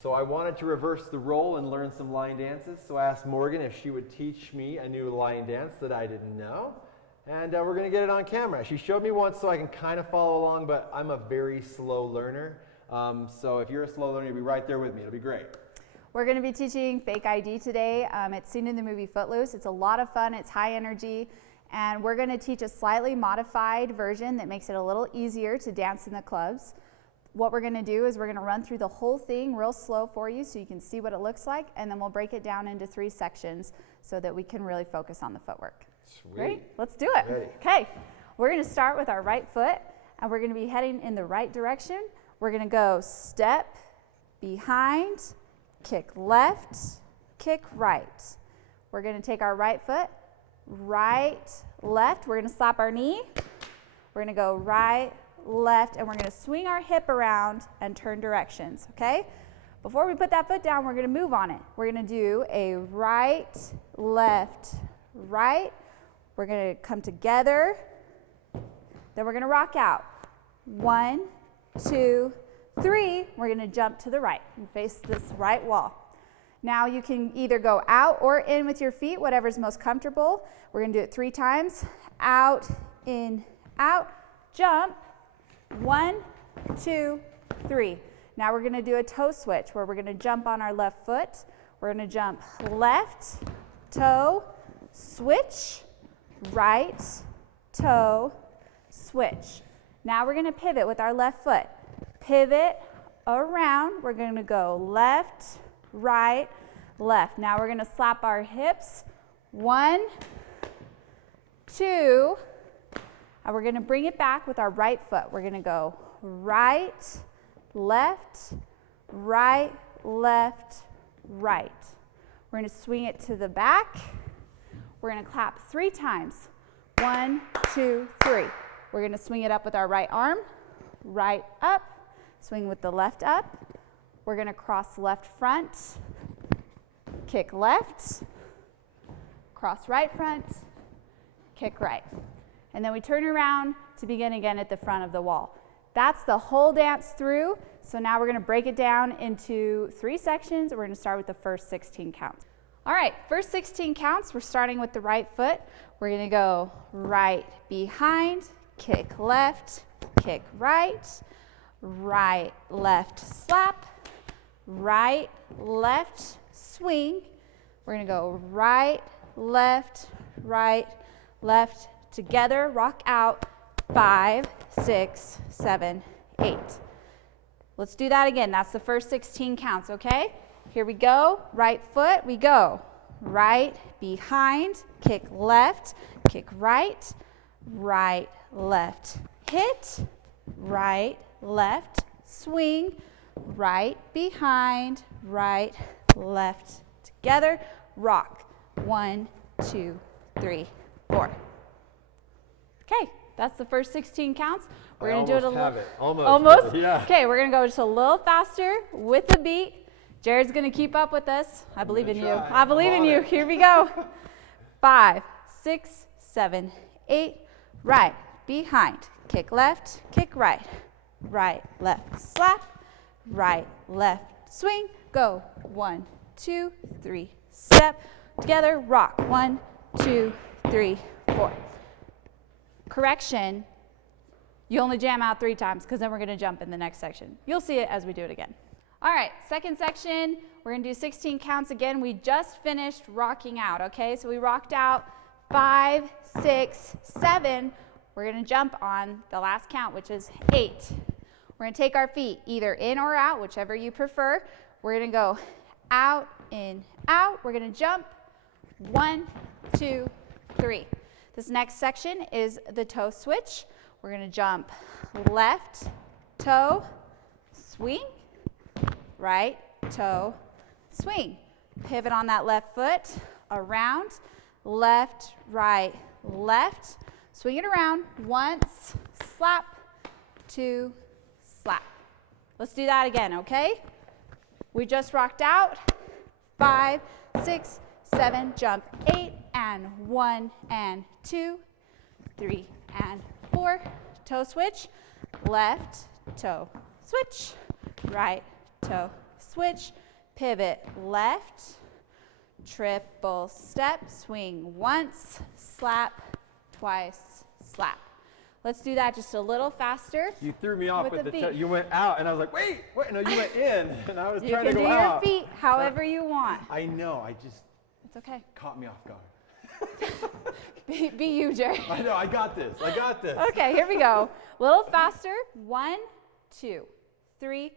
So I wanted to reverse the role and learn some line dances, so I asked Morgan if she would teach me a new line dance that I didn't know, and we're going to get it on camera. She showed me once so I can kind of follow along, but I'm a very slow learner, so if you're a slow learner, you'll be right there with me. It'll be great. We're going to be teaching fake ID today. It's seen in the movie Footloose. It's a lot of fun, it's high energy, and we're going to teach a slightly modified version that makes it a little easier to dance in the clubs. What we're going to do is we're going to run through the whole thing real slow for you so you can see what it looks like, and then we'll break it down into 3 sections so that we can really focus on the footwork. Sweet. Great, let's do it. Ready. Okay, we're going to start with our right foot, and we're going to be heading in the right direction. We're going to go step, behind, kick left, kick right. We're going to take our right foot, right, left. We're going to slap our knee. We're going to go right, left, and we're going to swing our hip around and turn directions, okay? Before we put that foot down, we're going to move on it. We're going to do a right, left, right. We're going to come together. Then we're going to rock out. 1, 2, 3. We're going to jump to the right and face this right wall. Now you can either go out or in with your feet, whatever's most comfortable. We're going to do it 3 times. Out, in, out, jump. 1, 2, 3. Now we're going to do a toe switch where we're going to jump on our left foot. We're going to jump left, toe, switch, right, toe, switch. Now we're going to pivot with our left foot. Pivot around. We're going to go left, right, left. Now we're going to slap our hips. 1, 2, and we're going to bring it back with our right foot. We're going to go right, left, right, left, right. We're going to swing it to the back. We're going to clap 3 times. 1, 2, 3. We're going to swing it up with our right arm, right up, swing with the left up. We're going to cross left front, kick left, cross right front, kick right. And then we turn around to begin again at the front of the wall. That's the whole dance through. So now we're going to break it down into 3 sections. We're going to start with the first 16 counts. All right, first 16 counts, we're starting with the right foot. We're going to go right behind, kick left, kick right, right, left, slap, right, left, swing. We're going to go right, left, together, rock out, 5, 6, 7, 8. Let's do that again. That's the first 16 counts, okay? Here we go. Right foot, we go. Right, behind, kick left, kick right, right, left, hit, right, left, swing, right, behind, right, left, together, rock. 1, 2, 3, 4. Okay, that's the first 16 counts. We're going to do it a little. Almost? Yeah. Okay, we're going to go just a little faster with the beat. Jared's going to keep up with us. I believe in you. I believe in you. Here we go. 5, 6, 7, 8. Right, behind, kick left, kick right, right, left, slap, right, left, swing, go. 1, 2, 3, step, together, rock. 1, 2, 3, 4. Correction, you only jam out 3 times because then we're going to jump in the next section. You'll see it as we do it again. All right, second section, we're going to do 16 counts again. We just finished rocking out, okay? So we rocked out 5, 6, 7. We're going to jump on the last count, which is 8. We're going to take our feet either in or out, whichever you prefer. We're going to go out, in, out. We're going to jump. 1, 2, 3. This next section is the toe switch. We're going to jump left, toe, swing, right, toe, swing. Pivot on that left foot, around, left, right, left. Swing it around, once, slap, 2, slap. Let's do that again, okay? We just rocked out. 5, 6, 7, jump 8, and 1, and 2, 3, and 4. Toe switch, left, toe, switch, right, toe, switch. switch, pivot left, triple step, swing once, slap, twice, slap. Let's do that just a little faster. You threw me off with the beat. you went out, and I was like, wait, no, you went in, and I was trying to go You out. can do your feet however you want. I know, I just It's okay. caught me off guard. Be you, Jerry. I know, I got this. Okay, here we go. A little faster. 1, 2, 3,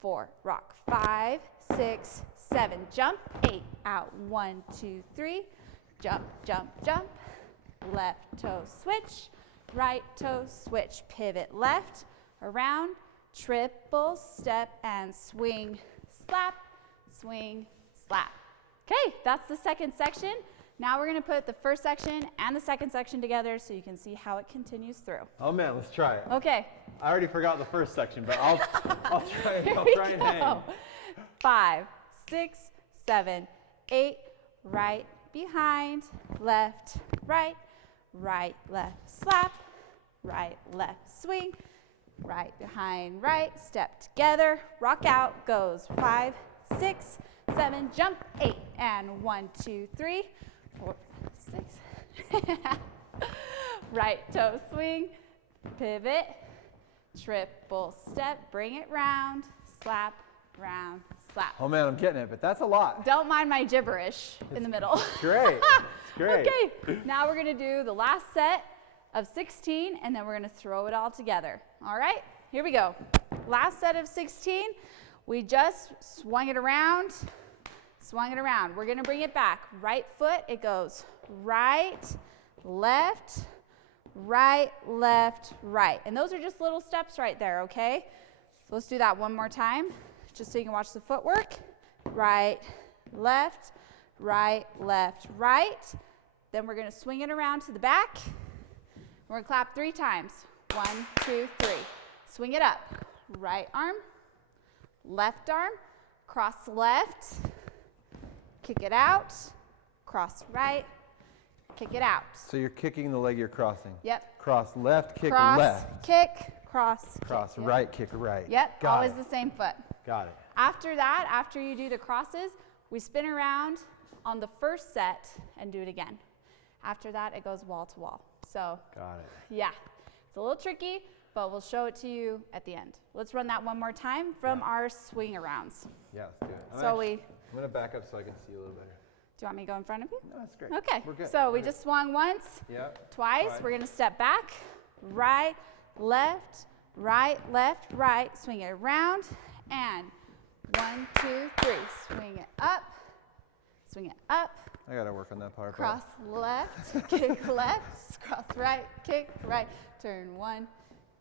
4. Rock. 5, 6, 7. Jump. 8. Out. 1, 2, 3. Jump, jump, jump. Left toe switch. Right toe switch. Pivot left. Around. Triple step and swing. Slap. Swing. Slap. Okay, that's the second section. Now we're going to put the first section and the second section together so you can see how it continues through. Oh man, let's try it. Okay. I already forgot the first section, but I'll try and hang. 5, 6, 7, 8. Right behind, left, right, left, slap, right, left, swing, right behind, right, step together, rock out, goes 5, 6, 7, jump 8, and 1, 2, 3, 4, 6. Right toe swing, pivot, triple step, bring it round, slap, round, slap. Oh man, I'm getting it, but that's a lot. Don't mind my gibberish in the middle. Great. It's great. Okay, now we're gonna do the last set of 16 and then we're gonna throw it all together. All right, here we go. Last set of 16, we just swung it around, We're gonna bring it back. Right foot, it goes right, left, right, left, right. And those are just little steps right there, okay? So let's do that one more time, just so you can watch the footwork. Right, left, right, left, right. Then we're gonna swing it around to the back. We're gonna clap 3 times. 1, 2, 3. Swing it up. Right arm, left arm, cross left, kick it out, cross right, kick it out. So you're kicking the leg you're crossing. Yep. Cross left, kick Cross, left. kick, cross, Cross kick. right, kick right. Yep, Got always it. the same foot. Got it. After that, after you do the crosses, we spin around on the first set and do it again. After that, it goes wall to wall. So, Got it. yeah, it's a little tricky, but we'll show it to you at the end. Let's run that one more time from our swing arounds. Yeah, let's do it. I'm gonna back up so I can see a little better. Do you want me to go in front of you? No, that's great. Okay, We're good. so we We're just swung once, Yep. twice. Right. We're gonna step back, right, left, right, swing it around, and 1, 2, 3. Swing it up, I gotta work on that part. cross left, kick left, cross right, kick right, turn 1,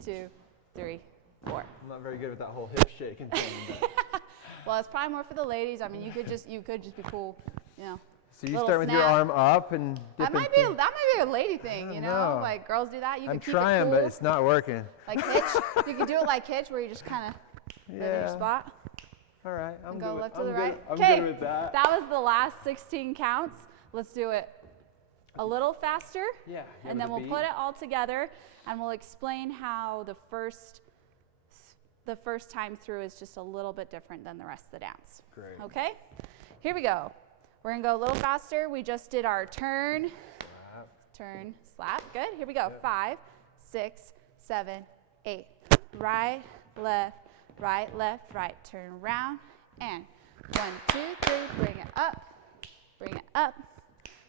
2, 3, 4. I'm not very good with that whole hip shaking thing. But. Well, it's probably more for the ladies. I mean, you could just be cool, you know. So you Little start with your snap. arm up and That dipping might be through. a lady thing, I you don't know. know. Like girls do that. You can I'm keep trying, it cool. but it's not working. Like hitch. You can do it like hitch, where you just kind of in your spot. All right. I'm Go good. left I'm to the good. right. I'm Okay, good with that. that was the last 16 counts. Let's do it a little faster, Yeah. and then we'll put it all together, and we'll explain how the first time through is just a little bit different than the rest of the dance. Great. Okay, here we go. We're gonna go a little faster. We just did our turn, turn, slap. Good. Here we go. Yep. 5, 6, 7, 8. Right, left, right. Turn around and 1, 2, 3. Bring it up.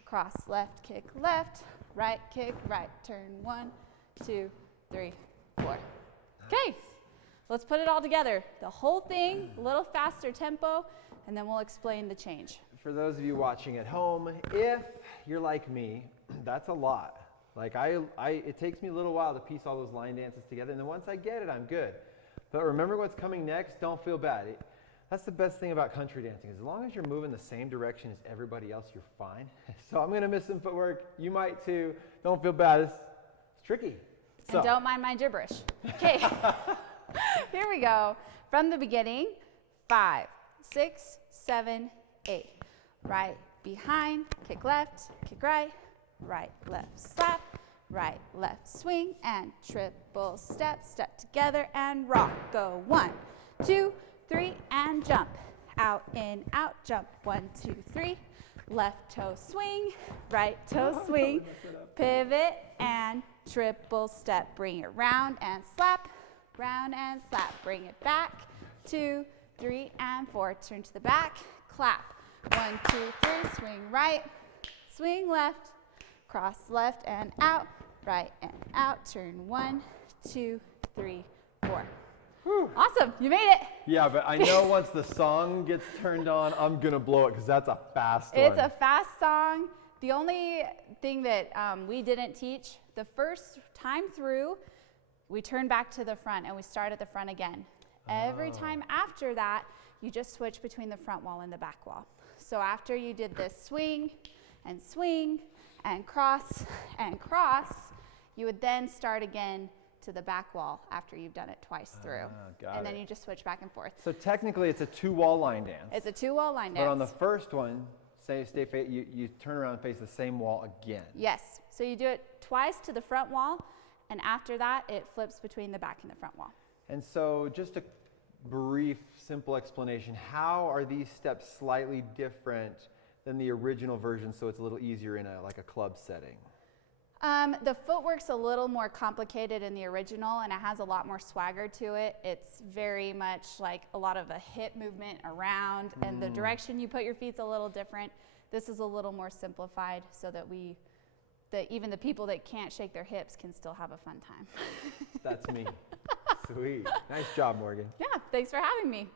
Cross left, kick left, right, kick right. Turn 1, 2, 3, 4. Okay. Let's put it all together. The whole thing, a little faster tempo, and then we'll explain the change. For those of you watching at home, if you're like me, that's a lot. Like it takes me a little while to piece all those line dances together, and then once I get it, I'm good. But remember what's coming next, don't feel bad. That's the best thing about country dancing. As long as you're moving the same direction as everybody else, you're fine. So I'm gonna miss some footwork. You might too. Don't feel bad. It's tricky. So. And don't mind my gibberish. Okay, here we go. From the beginning, 5, 6, 7, 8. Right behind, kick left, kick right, left, slap, right, left, swing, and triple step, step together and rock. Go 1, 2, 3, and jump. out, in, out, jump, 1, 2, 3. Left toe swing, right toe swing, pivot and triple step. Bring it round and slap, bring it back, 2, 3, and 4. Turn to the back, clap, 1, 2, 3, swing right, swing left, cross left and out, right and out, turn 1, 2, 3, 4. Whew. Awesome, you made it. Yeah, but I know once the song gets turned on, I'm gonna blow it because that's a fast one. It's a fast song. The only thing that we didn't teach, the first time through, we turn back to the front and we start at the front again. Every time after that, you just switch between the front wall and the back wall. So after you did this swing and cross, you would then start again to the back wall after you've done it twice through. And then you just switch back and forth. So technically it's a 2-wall line dance. It's a 2-wall line dance. But on the first one, you turn around and face the same wall again. Yes, so you do it twice to the front wall, and after that it flips between the back and the front wall. And so just a brief, simple explanation, how are these steps slightly different than the original version so it's a little easier in like a club setting? The footwork's a little more complicated in the original, and it has a lot more swagger to it. It's very much like a lot of a hip movement around, and the direction you put your feet's a little different. This is a little more simplified so that even the people that can't shake their hips can still have a fun time. That's me. Sweet. Nice job, Morgan. Yeah, thanks for having me.